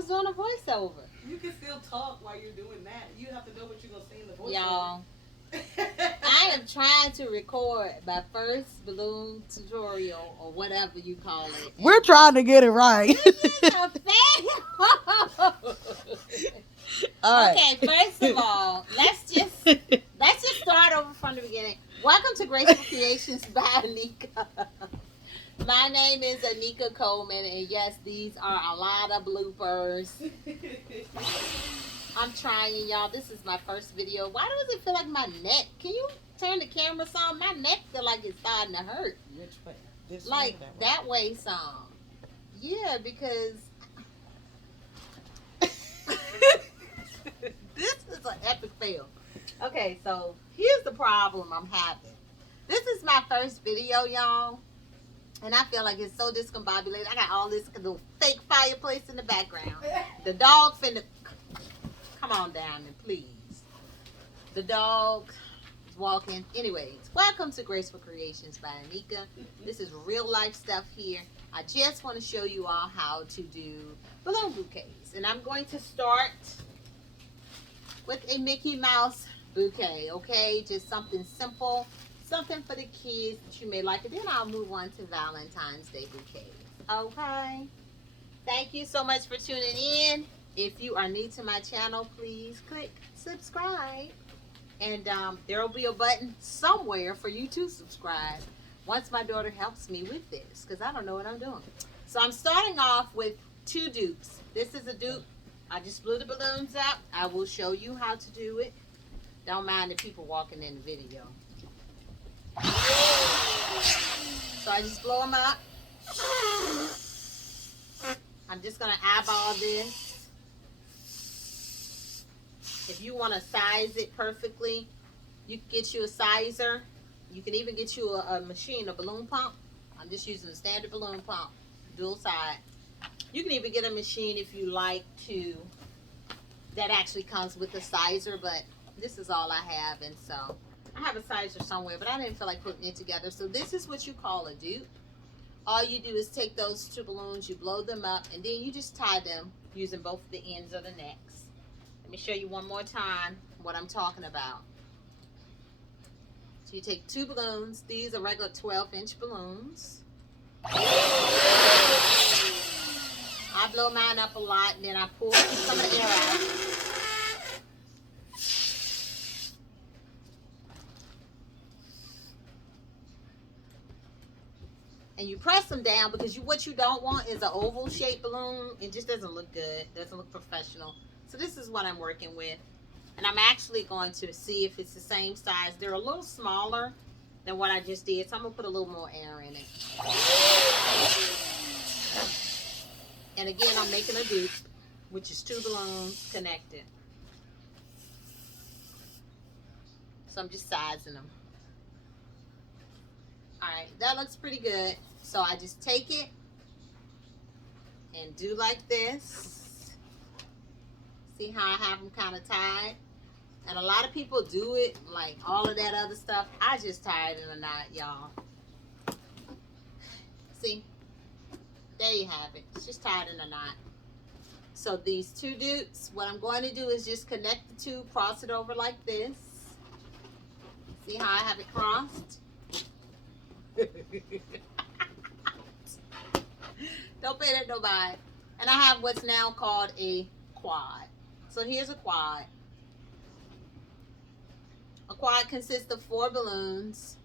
was doing a voiceover. You can still talk while you're doing that. You have to know what you're gonna say in the voiceover. Y'all, I am trying to record my first balloon tutorial or whatever you call it. We're trying to get it right. This is a fail. All right. Okay, first of all, let's just start over from the beginning. Welcome to Graceful Creations by Anika. My name is Anika Coleman, and yes, these are a lot of bloopers. I'm trying, y'all. This is my first video. Why does it feel like my neck? Can you turn the camera some? My neck feel like it's starting to hurt. Which way? This Like way, that way some. Yeah, because this is an epic fail. Okay, so here's the problem I'm having. This is my first video, y'all. And I feel like it's so discombobulated. I got all this little fake fireplace in the background. The dog finna... Come on down and please. The dog is walking. Anyways, welcome to Graceful Creations by Anika. This is real life stuff here. I just want to show you all how to do balloon bouquets. And I'm going to start with a Mickey Mouse bouquet, okay? Just something simple, something for the kids that you may like. And then I'll move on to Valentine's Day bouquets, okay? Thank you so much for tuning in. If you are new to my channel, please click subscribe. And there will be a button somewhere for you to subscribe once my daughter helps me with this, because I don't know what I'm doing. So I'm starting off with 2 dupes. This is a dupe. I just blew the balloons up. I will show you how to do it. Don't mind the people walking in the video. So I just blow them up. I'm just going to eyeball this. If you want to size it perfectly, you can get you a sizer. You can even get you a machine, a balloon pump. I'm just using a standard balloon pump, dual side. You can even get a machine if you like to, that actually comes with a sizer, but this is all I have. And so I have a sizer somewhere, but I didn't feel like putting it together. So this is what you call a dupe. All you do is take those 2 balloons, you blow them up, and then you just tie them using both the ends of the necks. Let me show you one more time what I'm talking about. So you take 2 balloons. These are regular 12-inch balloons. I blow mine up a lot, and then I pull some of the air out. And you press them down, because what you don't want is an oval shaped balloon. It just doesn't look good. It doesn't look professional. So this is what I'm working with. And I'm actually going to see if it's the same size. They're a little smaller than what I just did, so I'm going to put a little more air in it. And again, I'm making a dupe, which is 2 balloons connected. So I'm just sizing them. Alright, that looks pretty good. So I just take it and do like this. See how I have them kind of tied? And a lot of people do it, like all of that other stuff. I just tie it in a knot, y'all. See? There you have it. It's just tied in a knot. So these 2 dupes, what I'm going to do is just connect the 2, cross it over like this. See how I have it crossed? Don't pay that nobody. And I have what's now called a quad. So here's a quad. A quad consists of 4 balloons.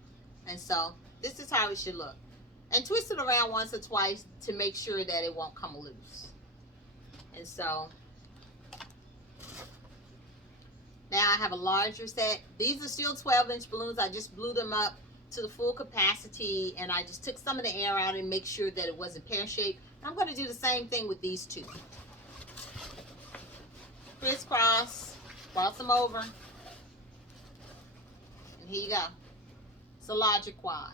And so this is how it should look. And twist it around once or twice to make sure that it won't come loose. And so now I have a larger set. These are still 12-inch balloons. I just blew them up to the full capacity, and I just took some of the air out and make sure that it wasn't pear-shaped. I'm going to do the same thing with these 2. Crisscross, cross them over, and here you go. It's a larger quad.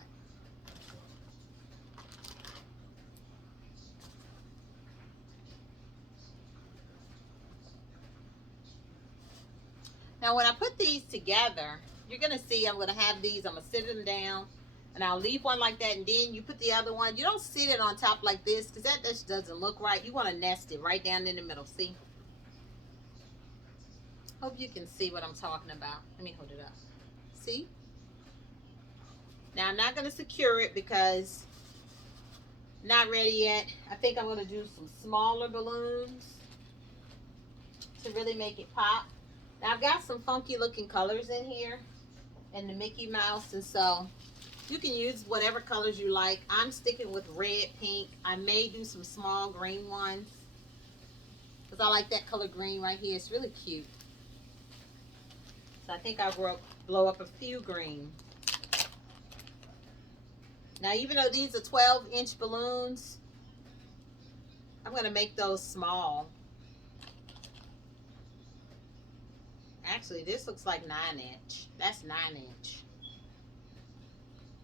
Now when I put these together, you're going to see I'm going to have these, I'm going to sit them down, And I'll leave one like that, and then you put the other one. You don't sit it on top like this because that just doesn't look right. You want to nest it right down in the middle. See? Hope you can see what I'm talking about. Let me hold it up. See? Now I'm not going to secure it because not ready yet. I think I'm going to do some smaller balloons to really make it pop. Now I've got some funky looking colors in here and the Mickey Mouse, and so you can use whatever colors you like. I'm sticking with red, pink. I may do some small green ones because I like that color green right here. It's really cute. So I think I'll blow up a few green. Now, even though these are 12-inch balloons, I'm going to make those small. Actually, this looks like 9-inch. That's 9-inch.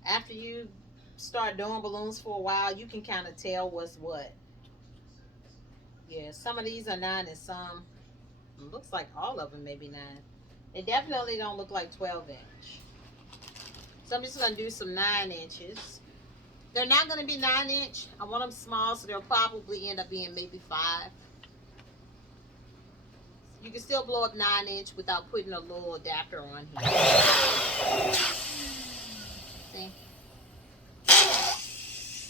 After you start doing balloons for a while, you can kind of tell what's what. Yeah, some of these are 9 and some, it looks like all of them maybe 9. They definitely don't look like 12-inch. So I'm just going to do some 9 inches. They're not going to be 9-inch. I want them small, so they'll probably end up being maybe 5. You can still blow up 9-inch without putting a little adapter on here. See?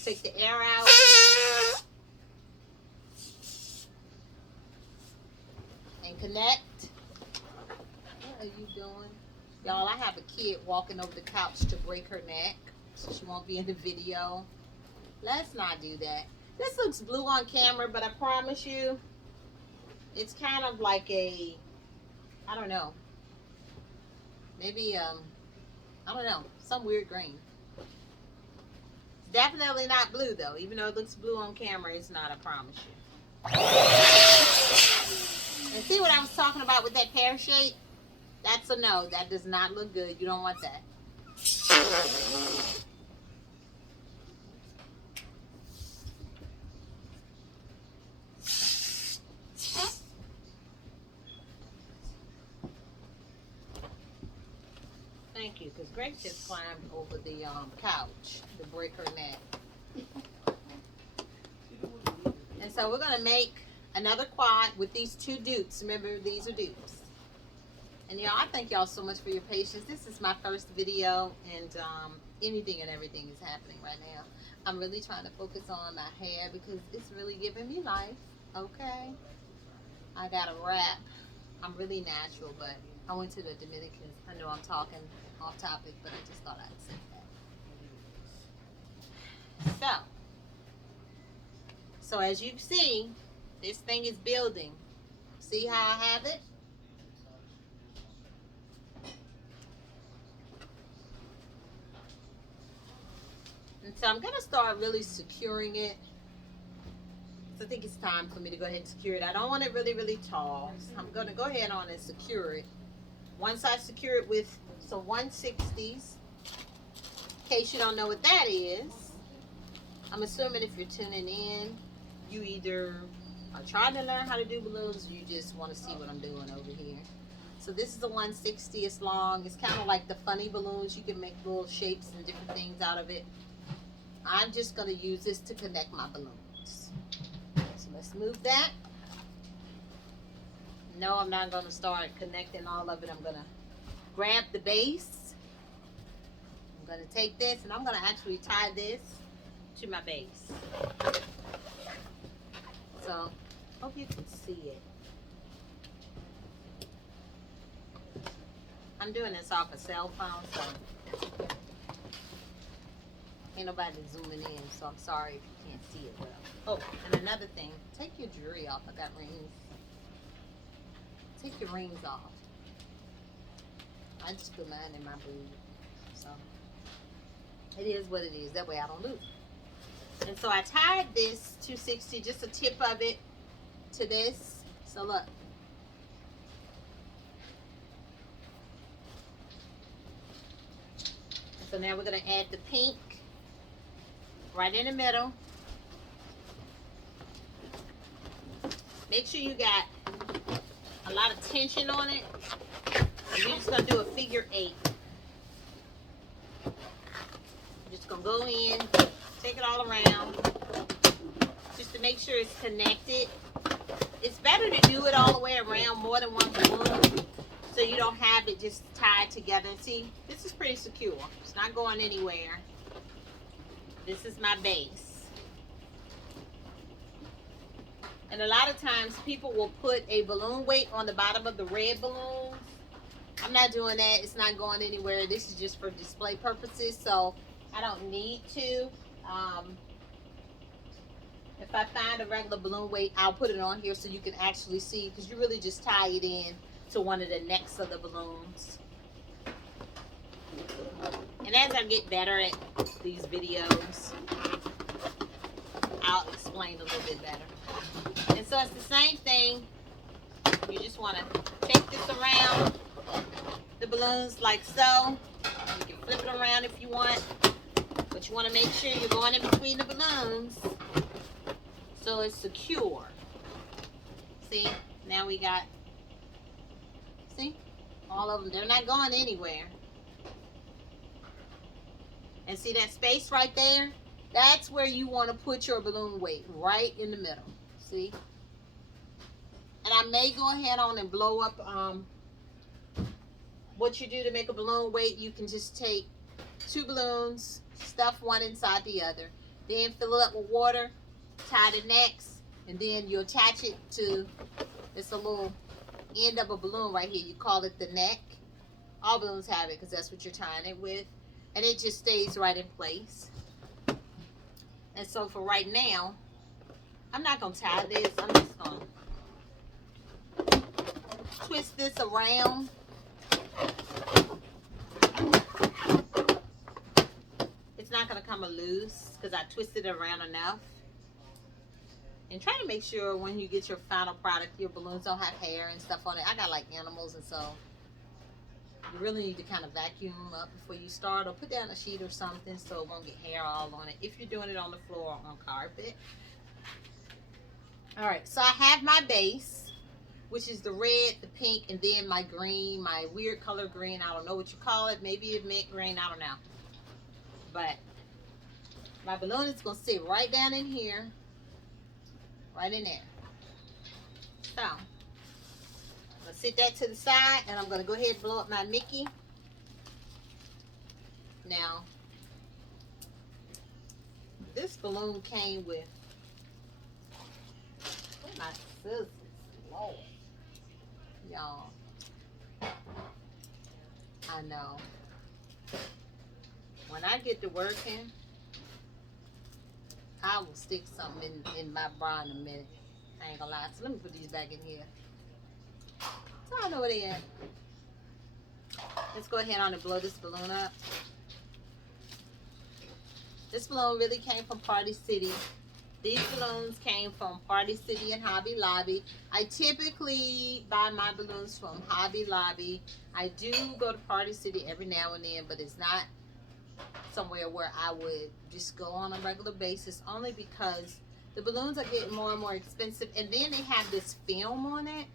Take the air out. And connect. What are you doing? Y'all, I have a kid walking over the couch to break her neck, so she won't be in the video. Let's not do that. This looks blue on camera, but I promise you, it's kind of like a, I don't know, maybe, I don't know, some weird green. It's definitely not blue, though. Even though it looks blue on camera, it's not, I promise you. And see what I was talking about with that pear shape? That's a no. That does not look good. You don't want that. Thank you, because Grace just climbed over the couch to break her neck. And so we're going to make another quad with these 2 dupes. Remember, these are dupes. And y'all, I thank y'all so much for your patience. This is my first video, and anything and everything is happening right now. I'm really trying to focus on my hair because it's really giving me life, okay? I got a wrap. I'm really natural, but I went to the Dominicans. I know I'm talking off topic, but I just thought I'd say that. So as you see, this thing is building. See how I have it? And so I'm going to start really securing it. So I think it's time for me to go ahead and secure it. I don't want it really, really tall. So I'm going to go ahead on and secure it. Once I secure it with some 160s, in case you don't know what that is, I'm assuming if you're tuning in, you either are trying to learn how to do balloons or you just want to see what I'm doing over here. So this is a 160. It's long. It's kind of like the funny balloons. You can make little shapes and different things out of it. I'm just going to use this to connect my balloons. So let's move that. No, I'm not going to start connecting all of it. I'm going to grab the base. I'm going to take this and I'm going to actually tie this to my base. So, hope you can see it. I'm doing this off a cell phone, so ain't nobody zooming in, so I'm sorry if you can't see it well. Oh, and another thing, take your jewelry off. I got rings. Take your rings off. I just put mine in my boob, so it is what it is. That way I don't lose. And so I tied this 260, just a tip of it, to this. So look. So now we're going to add the pink right in the middle. Make sure you got a lot of tension on it. And you're just going to do a figure 8. You're on in, take it all around, just to make sure it's connected. It's better to do it all the way around, more than one balloon, so you don't have it just tied together. See, this is pretty secure. It's not going anywhere. This is my base. And a lot of times people will put a balloon weight on the bottom of the red balloons. I'm not doing that. It's not going anywhere. This is just for display purposes, so I don't need to. If I find a regular balloon weight, I'll put it on here so you can actually see, because you really just tie it in to one of the necks of the balloons. And as I get better at these videos, I'll explain a little bit better. And so it's the same thing. You just want to take this around the balloons like so. You can flip it around if you want, but you want to make sure you're going in between the balloons so it's secure. See, now we got, see, all of them. They're not going anywhere. And see that space right there? That's where you want to put your balloon weight, right in the middle. See? And I may go ahead on and blow up what you do to make a balloon weight. You can just take 2 balloons, stuff one inside the other, then fill it up with water, tie the necks, and then you attach it to, it's a little end of a balloon right here. You call it the neck. All balloons have it because that's what you're tying it with. And it just stays right in place. And so for right now, I'm not going to tie this. I'm just going to twist this around. It's not going to come loose because I twisted it around enough. And try to make sure when you get your final product, your balloons don't have hair and stuff on it. I got like animals, and so you really need to kind of vacuum them up before you start, or put down a sheet or something so it won't get hair all on it if you're doing it on the floor or on carpet. All right, so I have my base, which is the red, the pink, and then my green, my weird color green. I don't know what you call it. Maybe it's mint green. I don't know. But my balloon is going to sit right down in here, right in there. So I'm going to sit that to the side, and I'm going to go ahead and blow up my Mickey. Now, this balloon came with, where my scissors? Lord. Y'all. I know. When I get to working, I will stick something in my bra in a minute. I ain't gonna lie. So let me put these back in here. So I know where they at. Let's go ahead on and blow this balloon up. This balloon really came from Party City. These balloons came from Party City and Hobby Lobby. I typically buy my balloons from Hobby Lobby. I do go to Party City every now and then, but it's not somewhere where I would just go on a regular basis, only because the balloons are getting more and more expensive, and then they have this film on it,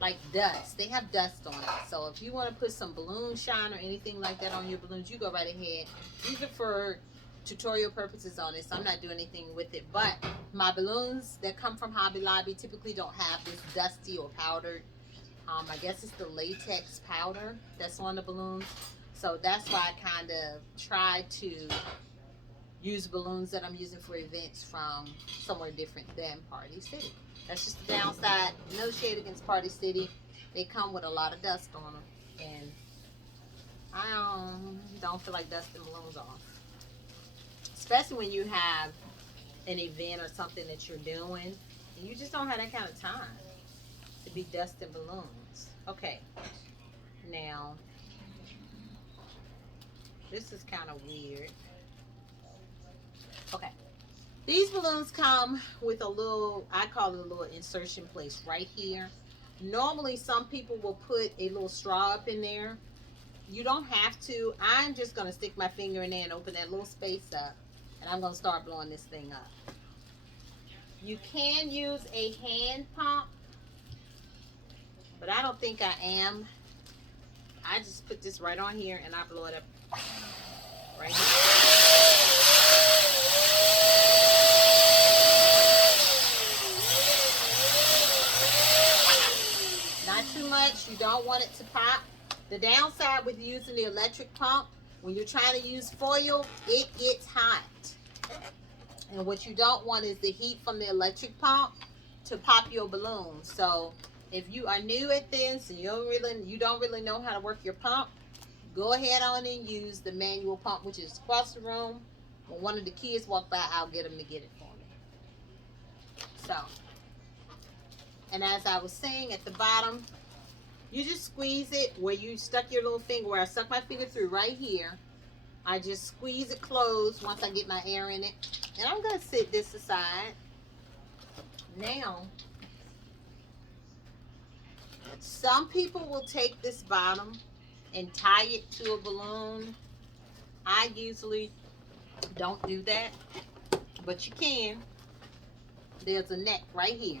like dust. They have dust on it. So if you want to put some balloon shine or anything like that on your balloons, you go right ahead. These are for tutorial purposes on this. I'm not doing anything with it, but my balloons that come from Hobby Lobby typically don't have this dusty or powdered, I guess it's the latex powder that's on the balloons. So that's why I kind of try to use balloons that I'm using for events from somewhere different than Party City. That's just the downside. No shade against Party City. They come with a lot of dust on them, and I don't feel like dusting balloons off. Especially when you have an event or something that you're doing, and you just don't have that kind of time to be dusting balloons. Okay, now this is kind of weird. Okay, these balloons come with a little, I call it a little insertion place right here. Normally some people will put a little straw up in there. You don't have to. I'm just going to stick my finger in there and open that little space up, and I'm going to start blowing this thing up. You can use a hand pump, but I don't think I am. I just put this right on here and I blow it up right here. you don't want it to pop. The downside with using the electric pump, when you're trying to use foil, it gets hot. And what you don't want is the heat from the electric pump to pop your balloon. So if you are new at this and you don't really know how to work your pump, go ahead on and use the manual pump, which is across the room. When one of the kids walk by, I'll get them to get it for me. So, and as I was saying at the bottom, you just squeeze it where you stuck your little finger, where I stuck my finger through right here. I just squeeze it closed once I get my air in it. And I'm going to set this aside. Now, some people will take this bottom and tie it to a balloon. I usually don't do that, but you can. There's a neck right here.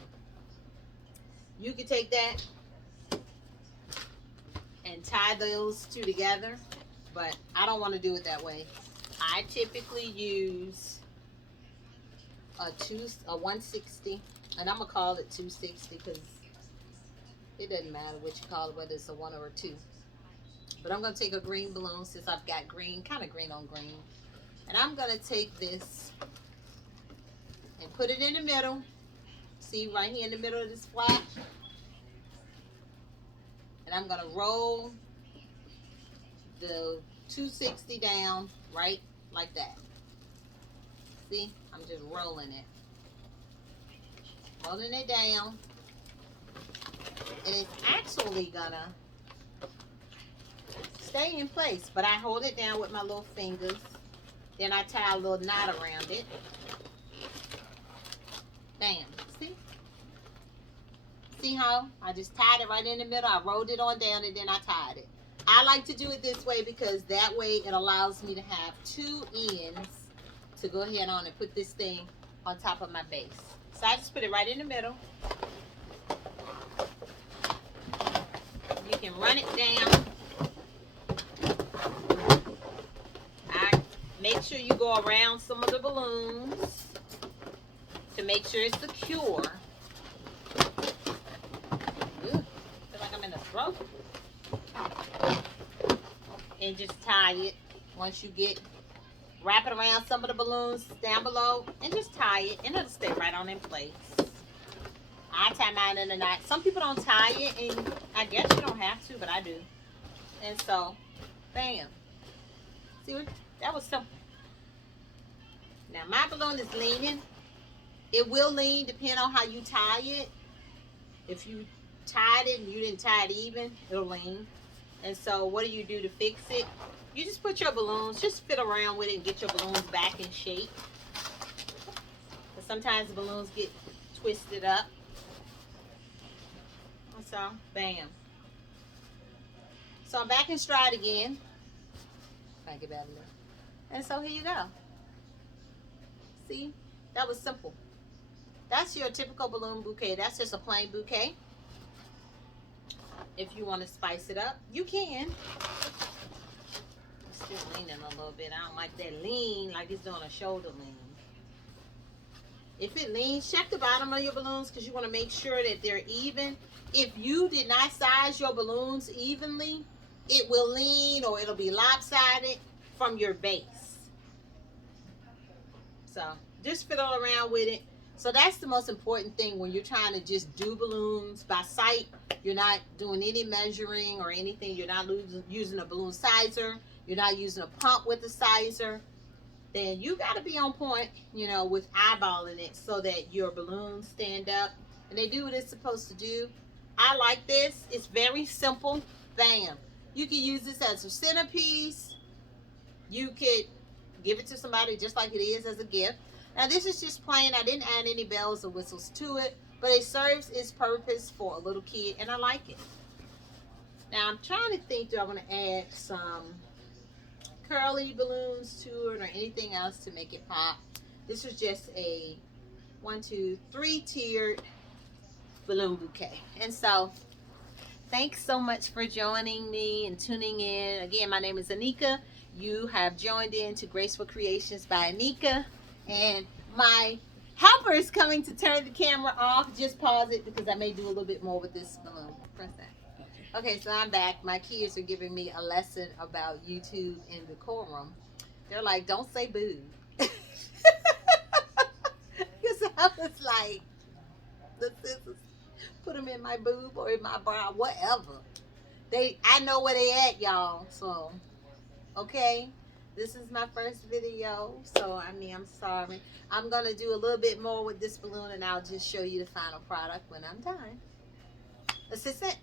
You can take that and tie those two together, but I don't want to do it that way. I typically use a 160, and I'm gonna call it 260 because it doesn't matter what you call it, whether it's a 1 or a 2. But I'm gonna take a green balloon since I've got green, kind of green on green, and I'm gonna take this and put it in the middle. See right here in the middle of this flat, and I'm gonna roll the 260 down right like that. See, I'm just rolling it down, and it's actually gonna stay in place, but I hold it down with my little fingers, then I tie a little knot around it. Bam. See how I just tied it right in the middle? I rolled it on down and then I tied it. I like to do it this way because that way it allows me to have 2 ends to go ahead on and put this thing on top of my base. So I just put it right in the middle. You can run it down. I make sure you go around some of the balloons to make sure it's secure. Ooh, feel like I'm in a throat. And just tie it once you wrap it around some of the balloons down below and just tie it and it'll stay right on in place. I tie mine in a knot. Some people don't tie it, and I guess you don't have to, but I do. And so, bam. See what? That was simple. Now my balloon is leaning. It will lean depending on how you tie it. If you tied it and you didn't tie it even, it'll lean. And so what do you do to fix it? You just put your balloons, just fit around with it and get your balloons back in shape. But sometimes the balloons get twisted up. And so, bam. So I'm back in stride again. If I get better. And so here you go. See? That was simple. That's your typical balloon bouquet. That's just a plain bouquet. If you want to spice it up, you can. It's still leaning a little bit. I don't like that lean, like it's doing a shoulder lean. If it leans, check the bottom of your balloons because you want to make sure that they're even. If you did not size your balloons evenly, it will lean or it'll be lopsided from your base. So just fiddle around with it. So that's the most important thing when you're trying to just do balloons by sight. You're not doing any measuring or anything. You're not using a balloon sizer. You're not using a pump with a sizer. Then you got to be on point, you know, with eyeballing it so that your balloons stand up and they do what it's supposed to do. I like this. It's very simple. Bam. You can use this as a centerpiece. You could give it to somebody just like it is as a gift. Now this is just plain. I didn't add any bells or whistles to it, but it serves its purpose for a little kid, and I like it. Now I'm trying to think, do I want to add some curly balloons to it or anything else to make it pop? This is just a 1, 2, 3 tiered balloon bouquet. And so thanks so much for joining me and tuning in. Again, my name is Anika. You have joined in to Graceful Creations by Anika. And my helper is coming to turn the camera off. Just pause it because I may do a little bit more with this balloon. Press that. Okay. Okay, so I'm back. My kids are giving me a lesson about YouTube and decorum. They're like, don't say boo. Because I was like, the scissors, put them in my boob or in my bra, whatever. I know where they at, y'all. So, okay. This is my first video, so I mean, I'm sorry. I'm gonna do a little bit more with this balloon, and I'll just show you the final product when I'm done. Assistant.